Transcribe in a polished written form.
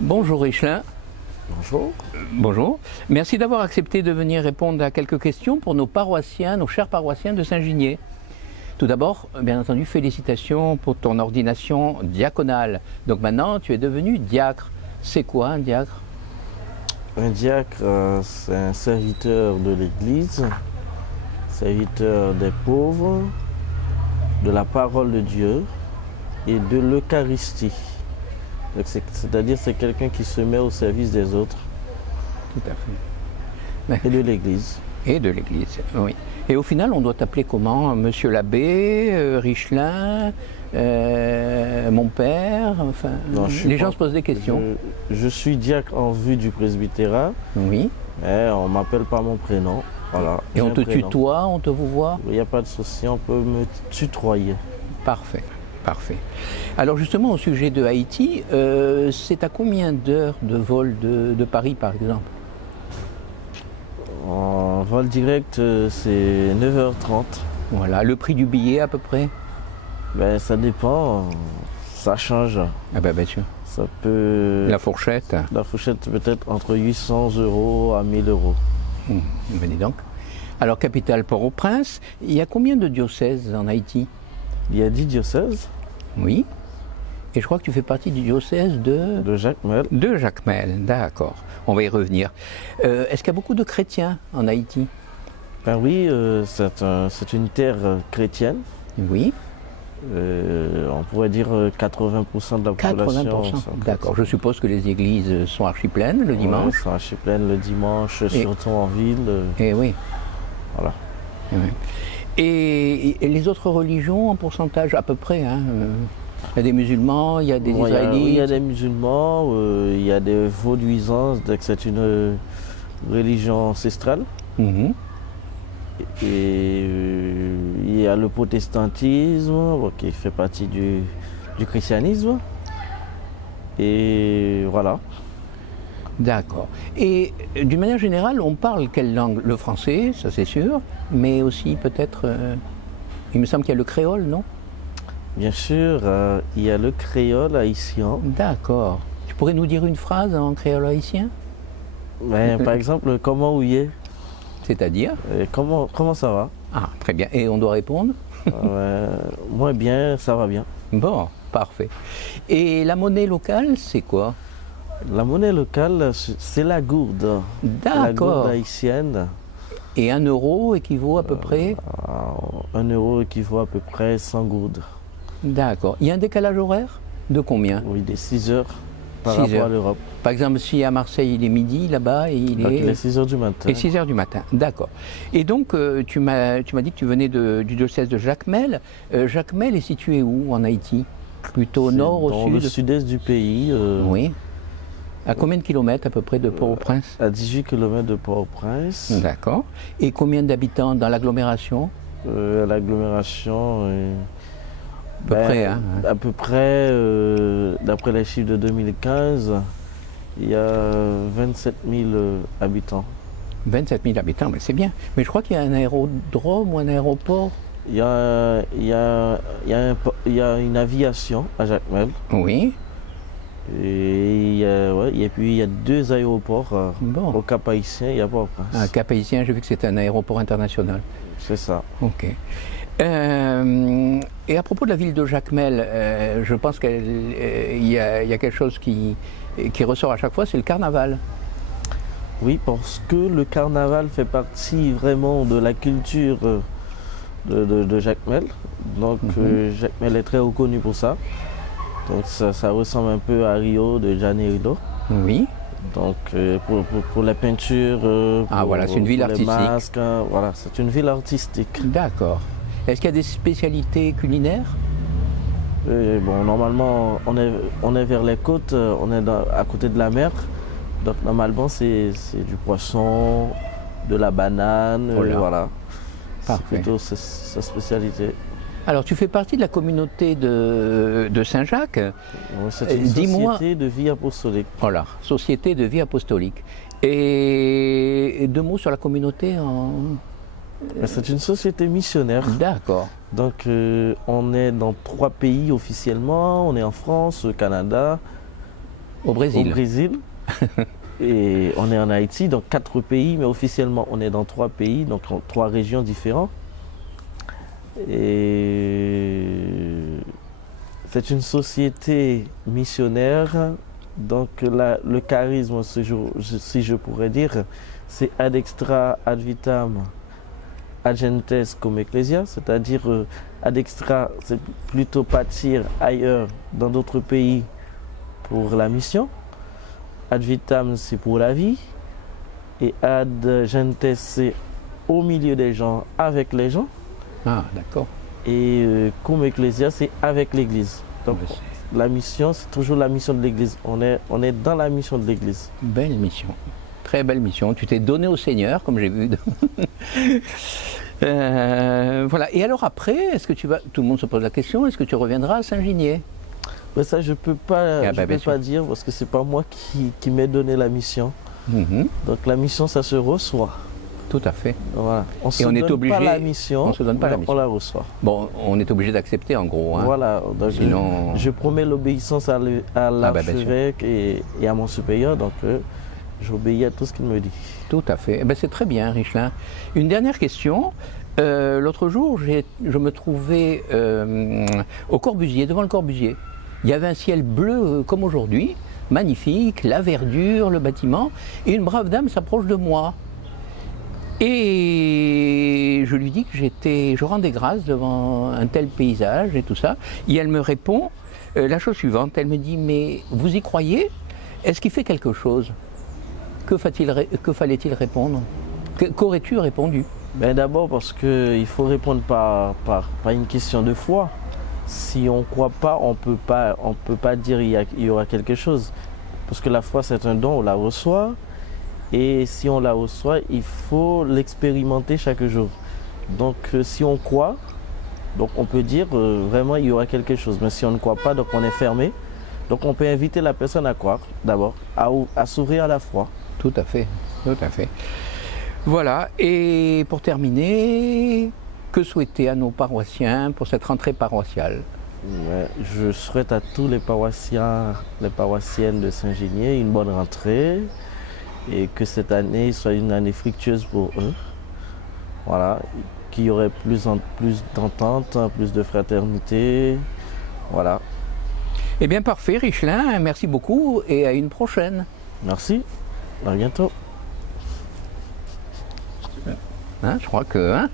Bonjour Richelin. Bonjour. Bonjour. Merci d'avoir accepté de venir répondre à quelques questions pour nos paroissiens, nos chers paroissiens de Saint-Ginier. Tout d'abord, bien entendu, félicitations pour ton ordination diaconale. Donc maintenant, tu es devenu diacre. C'est quoi un diacre? Un diacre, c'est un serviteur de l'Église, serviteur des pauvres, de la parole de Dieu et de l'Eucharistie. C'est-à-dire c'est quelqu'un qui se met au service des autres. Tout à fait. Et de l'Église. Et de l'Église, oui. Et au final, on doit t'appeler comment? Monsieur l'abbé, Richelin, mon père, enfin, Non, les gens se posent des questions. Je suis diacre en vue du presbytérat. Oui. Mais on ne m'appelle pas mon prénom. Voilà. Et on te tutoie, on te vouvoie? Il n'y a pas de souci, on peut me tutoyer. Parfait. Parfait. Alors justement, au sujet de Haïti, c'est à combien d'heures de vol de Paris, par exemple? En vol direct, c'est 9h30. Voilà, le prix du billet à peu près? Ben, ça dépend, ça change. Ah ben bien sûr. Ça peut... La fourchette? La fourchette peut-être entre 800 € à 1000 €. Ben dis donc. Alors, capitale Port-au-Prince, il y a combien de diocèses en Haïti? Il y a 10 diocèses. Oui. Et je crois que tu fais partie du diocèse de Jacmel. De Jacmel, d'accord. On va y revenir. Est-ce qu'il y a beaucoup de chrétiens en Haïti? Ben oui, c'est une terre chrétienne. Oui. On pourrait dire 80% de la population. 80%, d'accord. Je suppose que les églises sont archi-pleines le dimanche. Oui, sont archi-pleines le dimanche, surtout en ville. Et oui. Voilà. Et, oui. Et les autres religions en pourcentage à peu près, hein, il y a des musulmans, il y a des israélites. Il y a des musulmans, il y a des vaudouisants, c'est une religion ancestrale. Mm-hmm. Et il y a le protestantisme qui fait partie du christianisme. Et voilà. D'accord. Et d'une manière générale, on parle quelle langue? Le français, ça c'est sûr, mais aussi peut-être, il me semble qu'il y a le créole, non? Bien sûr, il y a le créole haïtien. D'accord. Tu pourrais nous dire une phrase en créole haïtien? Par exemple, comment vous y est? C'est-à-dire? Comment ça va? Ah, très bien. Et on doit répondre? Moi bien, ça va bien. Bon, parfait. Et la monnaie locale, c'est quoi? La monnaie locale, c'est la gourde. D'accord. La gourde haïtienne. Et 1 euro équivaut à peu près? 1 euro équivaut à peu près 100 gourdes. D'accord. Il y a un décalage horaire? De combien? Oui, des 6 heures par rapport à l'Europe. Par exemple, si à Marseille il est midi, là-bas il est 6 heures du matin. Et 6 heures du matin, d'accord. Et donc tu m'as dit que tu venais du diocèse de Jacmel. Jacmel est situé où en Haïti? Plutôt au nord, au sud? Dans le sud-est du pays. Oui. À combien de kilomètres à peu près de Port-au-Prince? À 18 km de Port-au-Prince. D'accord. Et combien d'habitants dans l'agglomération? L'agglomération, à peu près, hein? À peu près, d'après les chiffres de 2015, il y a 27 000 habitants. 27 000 habitants, mais c'est bien. Mais je crois qu'il y a un aérodrome ou un aéroport. Il y a une aviation à Jacmel. Oui. Et puis il y a 2 aéroports au Cap Haïtien et à Port-au-Prince. À Cap Haïtien, j'ai vu que c'était un aéroport international. C'est ça. Ok. Et à propos de la ville de Jacmel, je pense qu'il y a quelque chose qui ressort à chaque fois, c'est le carnaval. Oui, parce que le carnaval fait partie vraiment de la culture de Jacmel. Donc Jacmel est très reconnu pour ça. Donc ça ressemble un peu à Rio de Janeiro. Oui. Donc pour la peinture, voilà, c'est une ville artistique. Les masques, voilà, c'est une ville artistique. D'accord. Est-ce qu'il y a des spécialités culinaires? Bon, normalement, on est vers les côtes, on est à côté de la mer. Donc normalement, c'est du poisson, de la banane, voilà. C'est plutôt sa spécialité. Alors, tu fais partie de la communauté de Saint-Jacques. C'est une société de vie apostolique. Voilà, société de vie apostolique. Et 2 mots sur la communauté en... C'est une société missionnaire. D'accord. Donc, on est dans 3 pays officiellement. On est en France, au Canada Au Brésil. Au Brésil. Et on est en Haïti, donc 4 pays, mais officiellement on est dans 3 pays, donc 3 régions différentes. Et c'est une société missionnaire, donc le charisme, si je pourrais dire, c'est ad extra ad vitam ad gentes cum ecclesia, c'est-à-dire ad extra, c'est plutôt partir ailleurs dans d'autres pays pour la mission. Ad vitam, c'est pour la vie. Et ad gentes, c'est au milieu des gens, avec les gens. Ah, d'accord. Et cum ecclesia, c'est avec l'église. Donc la mission, c'est toujours la mission de l'église. On est dans la mission de l'église. Belle mission. Très belle mission. Tu t'es donné au Seigneur, comme j'ai vu. Voilà. Et alors après, est-ce que tu vas... Tout le monde se pose la question, est-ce que tu reviendras à Saint-Ginier? Mais ça, je ne peux pas, pas dire parce que ce n'est pas moi qui m'ai donné la mission. Donc la mission, ça se reçoit. Tout à fait. Voilà. On Et on est obligé. Pas la mission, on se donne pas la mission. On la reçoit. Bon, on est obligé d'accepter en gros. Hein. Voilà. Donc sinon... je promets l'obéissance à l'archevêque et à mon supérieur. Donc j'obéis à tout ce qu'il me dit. Tout à fait. Eh ben, c'est très bien, Richelin. Une dernière question. L'autre jour, je me trouvais au Corbusier, devant le Corbusier. Il y avait un ciel bleu comme aujourd'hui, magnifique, la verdure, le bâtiment, et une brave dame s'approche de moi. Et je lui dis que je rendais grâce devant un tel paysage et tout ça. Et elle me répond la chose suivante, elle me dit, mais vous y croyez? Est-ce qu'il fait quelque chose? Que fallait-il répondre? Qu'aurais-tu répondu? Ben d'abord parce qu'il faut répondre par une question de foi. Si on ne croit pas, on peut pas dire qu'il y aura quelque chose. Parce que la foi, c'est un don, on la reçoit. Et si on la reçoit, il faut l'expérimenter chaque jour. Donc si on croit, donc on peut dire vraiment il y aura quelque chose. Mais si on ne croit pas, donc on est fermé. Donc on peut inviter la personne à croire d'abord, à s'ouvrir à la foi. Tout à fait, tout à fait. Voilà, et pour terminer, que souhaiter à nos paroissiens pour cette rentrée paroissiale? Je souhaite à tous les paroissiens, les paroissiennes de Saint-Ginier une bonne rentrée et que cette année soit une année fructueuse pour eux. Voilà, qu'il y aurait plus d'entente, plus de fraternité. Voilà. Eh bien parfait, Richelin, merci beaucoup et à une prochaine. Merci, à bientôt. Hein, je crois que... Hein